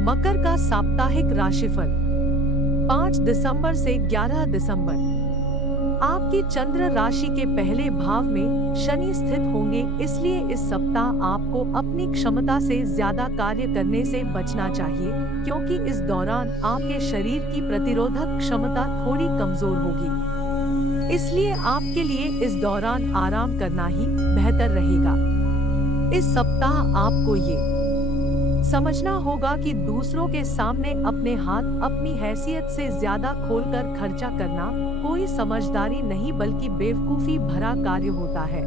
मकर का साप्ताहिक राशिफल 5 दिसंबर से 11 दिसंबर। आपकी चंद्र राशि के पहले भाव में शनि स्थित होंगे, इसलिए इस सप्ताह आपको अपनी क्षमता से ज्यादा कार्य करने से बचना चाहिए, क्योंकि इस दौरान आपके शरीर की प्रतिरोधक क्षमता थोड़ी कमजोर होगी। इसलिए आपके लिए इस दौरान आराम करना ही बेहतर रहेगा। इस सप्ताह आपको ये समझना होगा कि दूसरों के सामने अपने हाथ अपनी हैसियत से ज्यादा खोलकर खर्चा करना कोई समझदारी नहीं बल्कि बेवकूफी भरा कार्य होता है।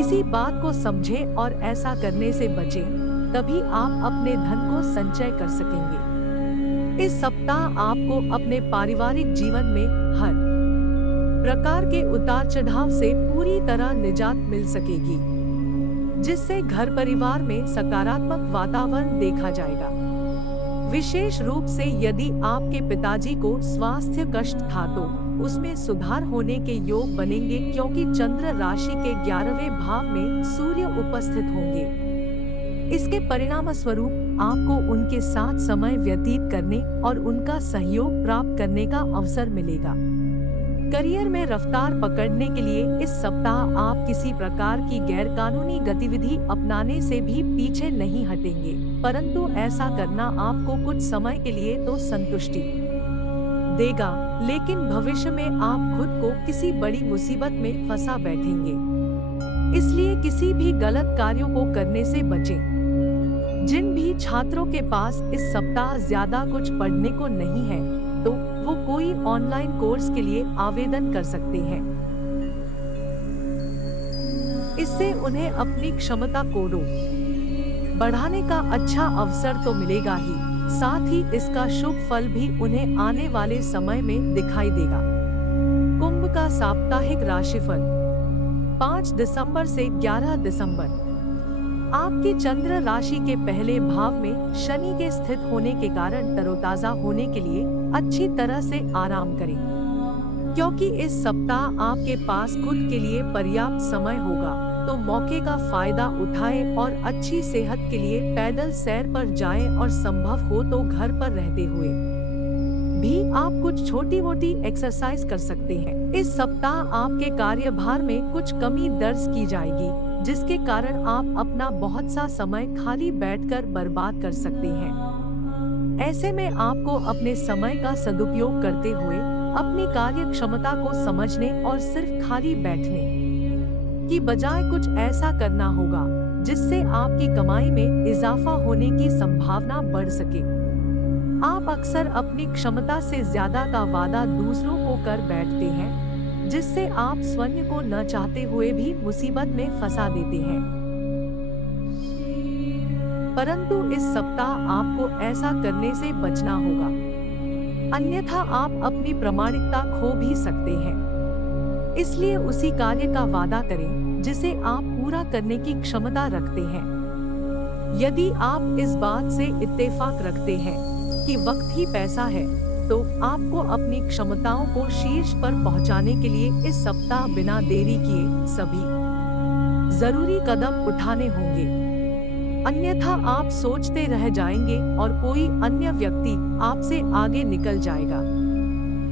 इसी बात को समझें और ऐसा करने से बचें, तभी आप अपने धन को संचय कर सकेंगे। इस सप्ताह आपको अपने पारिवारिक जीवन में हर प्रकार के उतार चढ़ाव से पूरी तरह निजात मिल सकेगी, जिससे घर परिवार में सकारात्मक वातावरण देखा जाएगा। विशेष रूप से यदि आपके पिताजी को स्वास्थ्य कष्ट था तो उसमें सुधार होने के योग बनेंगे, क्योंकि चंद्र राशि के 11वें भाव में सूर्य उपस्थित होंगे। इसके परिणाम स्वरूप आपको उनके साथ समय व्यतीत करने और उनका सहयोग प्राप्त करने का अवसर मिलेगा। करियर में रफ्तार पकड़ने के लिए इस सप्ताह आप किसी प्रकार की गैरकानूनी गतिविधि अपनाने से भी पीछे नहीं हटेंगे, परंतु ऐसा करना आपको कुछ समय के लिए तो संतुष्टि देगा, लेकिन भविष्य में आप खुद को किसी बड़ी मुसीबत में फंसा बैठेंगे। इसलिए किसी भी गलत कार्यों को करने से बचें। जिन भी छात्रों के पास इस सप्ताह ज्यादा कुछ पढ़ने को नहीं है, तो वो कोई ऑनलाइन कोर्स के लिए आवेदन कर सकते हैं। इससे उन्हें अपनी क्षमता को बढ़ाने का अच्छा अवसर तो मिलेगा ही, साथ ही इसका शुभ फल भी उन्हें आने वाले समय में दिखाई देगा। कुंभ का साप्ताहिक राशिफल 5 दिसंबर से 11 दिसंबर। आपकी चंद्र राशि के पहले भाव में शनि के स्थित होने के कारण तरोताजा होने के लिए अच्छी तरह से आराम करें, क्योंकि इस सप्ताह आपके पास खुद के लिए पर्याप्त समय होगा। तो मौके का फायदा उठाएं और अच्छी सेहत के लिए पैदल सैर पर जाएं और संभव हो तो घर पर रहते हुए भी आप कुछ छोटी मोटी एक्सरसाइज कर सकते हैं। इस सप्ताह आपके कार्यभार में कुछ कमी दर्ज की जाएगी, जिसके कारण आप अपना बहुत सा समय खाली बैठकर बर्बाद कर सकते हैं। ऐसे में आपको अपने समय का सदुपयोग करते हुए अपनी कार्य क्षमता को समझने और सिर्फ खाली बैठने की बजाय कुछ ऐसा करना होगा जिससे आपकी कमाई में इजाफा होने की संभावना बढ़ सके। आप अक्सर अपनी क्षमता से ज्यादा का वादा दूसरों को कर बैठते हैं, जिससे आप स्वयं को न चाहते हुए भी मुसीबत में फंसा देते हैं। परंतु इस सप्ताह आपको ऐसा करने से बचना होगा, अन्यथा आप अपनी प्रामाणिकता खो भी सकते हैं। इसलिए उसी कार्य का वादा करें जिसे आप पूरा करने की क्षमता रखते हैं। यदि आप इस बात से इत्तेफाक रखते हैं कि वक्त ही पैसा है, तो आपको अपनी क्षमताओं को शीर्ष पर पहुंचाने के लिए इस सप्ताह बिना देरी किए सभी जरूरी कदम उठाने होंगे। अन्यथा आप सोचते रह जाएंगे और कोई अन्य व्यक्ति आपसे आगे निकल जाएगा।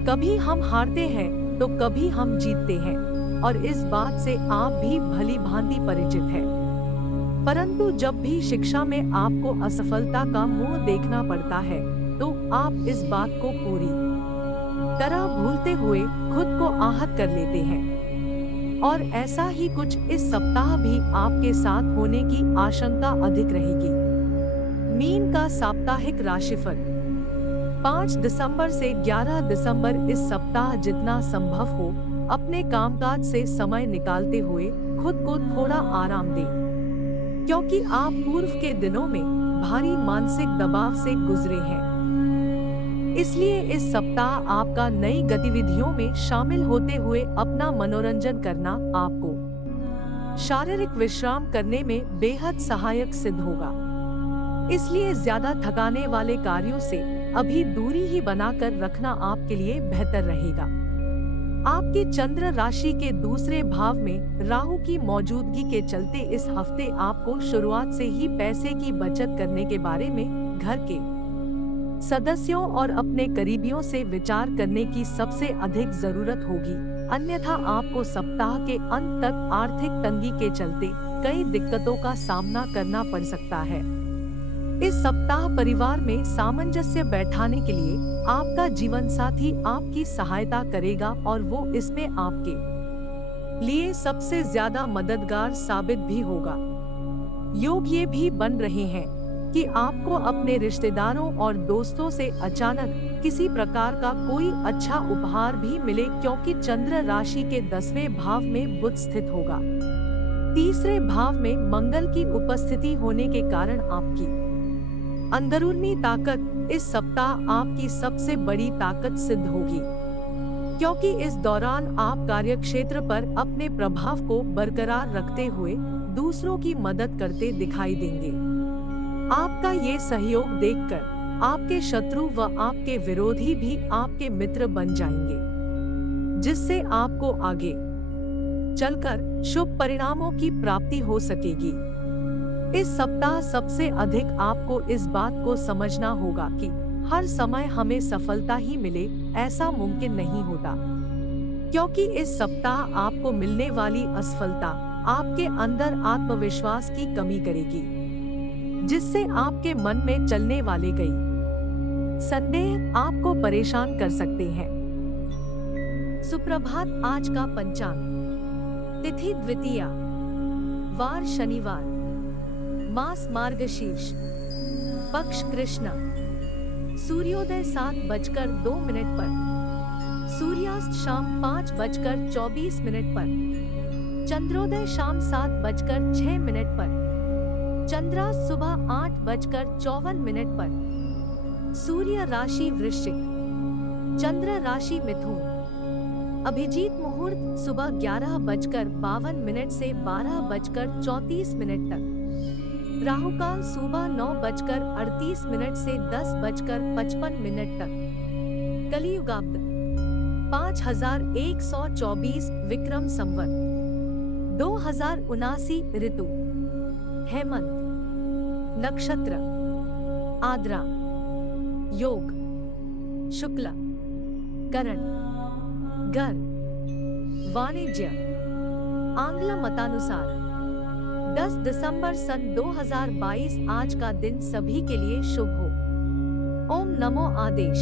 कभी हम हारते हैं तो कभी हम जीतते हैं, और इस बात से आप भी भली भांति परिचित हैं। परंतु जब भी शिक्षा में आपको असफलता का मुंह देखना पड़ता है, तो आप इस बात को पूरी तरह भूलते हुए खुद को आहत कर लेते हैं। और ऐसा ही कुछ इस सप्ताह भी आपके साथ होने की आशंका अधिक रहेगी। मीन का साप्ताहिक राशिफल 5 दिसंबर से 11 दिसंबर। इस सप्ताह जितना संभव हो अपने कामकाज से समय निकालते हुए खुद को थोड़ा आराम दें, क्योंकि आप पूर्व के दिनों में भारी मानसिक दबाव से गुजरे हैं। इसलिए इस सप्ताह आपका नई गतिविधियों में शामिल होते हुए अपना मनोरंजन करना आपको शारीरिक विश्राम करने में बेहद सहायक सिद्ध होगा। इसलिए ज्यादा थकाने वाले कार्यों से अभी दूरी ही बनाकर रखना आपके लिए बेहतर रहेगा। आपकी चंद्र राशि के दूसरे भाव में राहु की मौजूदगी के चलते इस हफ्ते आपको शुरुआत से ही पैसे की बचत करने के बारे में घर के सदस्यों और अपने करीबियों से विचार करने की सबसे अधिक जरूरत होगी, अन्यथा आपको सप्ताह के अंत तक आर्थिक तंगी के चलते कई दिक्कतों का सामना करना पड़ सकता है। इस सप्ताह परिवार में सामंजस्य बैठाने के लिए आपका जीवन साथी आपकी सहायता करेगा और वो इसमें आपके लिए सबसे ज्यादा मददगार साबित भी होगा। योग ये भी बन रहे हैं कि आपको अपने रिश्तेदारों और दोस्तों से अचानक किसी प्रकार का कोई अच्छा उपहार भी मिले, क्योंकि चंद्र राशि के 10वें भाव में बुध स्थित होगा। तीसरे भाव में मंगल की उपस्थिति होने के कारण आपकी अंदरूनी ताकत इस सप्ताह आपकी सबसे बड़ी ताकत सिद्ध होगी, क्योंकि इस दौरान आप कार्यक्षेत्र पर अपने प्रभाव को बरकरार रखते हुए दूसरों की मदद करते दिखाई देंगे। आपका ये सहयोग देखकर आपके शत्रु व आपके विरोधी भी आपके मित्र बन जाएंगे, जिससे आपको आगे चलकर शुभ परिणामों की प्राप्ति हो सकेगी। इस सप्ताह सबसे अधिक आपको इस बात को समझना होगा कि हर समय हमें सफलता ही मिले ऐसा मुमकिन नहीं होता, क्योंकि इस सप्ताह आपको मिलने वाली असफलता आपके अंदर आत्मविश्वास की कमी करेगी, जिससे आपके मन में चलने वाले कई संदेह आपको परेशान कर सकते हैं। सुप्रभात। आज का पंचांग। तिथि द्वितीया, वार शनिवार, मास मार्गशीर्ष, पक्ष कृष्ण, सूर्योदय 7:02 पर, सूर्यास्त शाम 5:24 पर, चंद्रोदय शाम 7:06 पर, चंद्रास्त सुबह 8:54 पर, सूर्य राशि वृश्चिक, चंद्र राशि मिथुन। अभिजीत मुहूर्त सुबह 11:52 से 12:34 तक, राहुकाल सुबह 9:38 से 10:55 तक, कलियुगाब्द 5124 विक्रम संवत 2079 ऋतु हेमंत, नक्षत्र आद्रा, योग शुक्ल, करण, घर, वाणिज्य। आंग्ल मतानुसार 10 दिसंबर सन 2022 आज का दिन सभी के लिए शुभ हो। ओम नमो आदेश।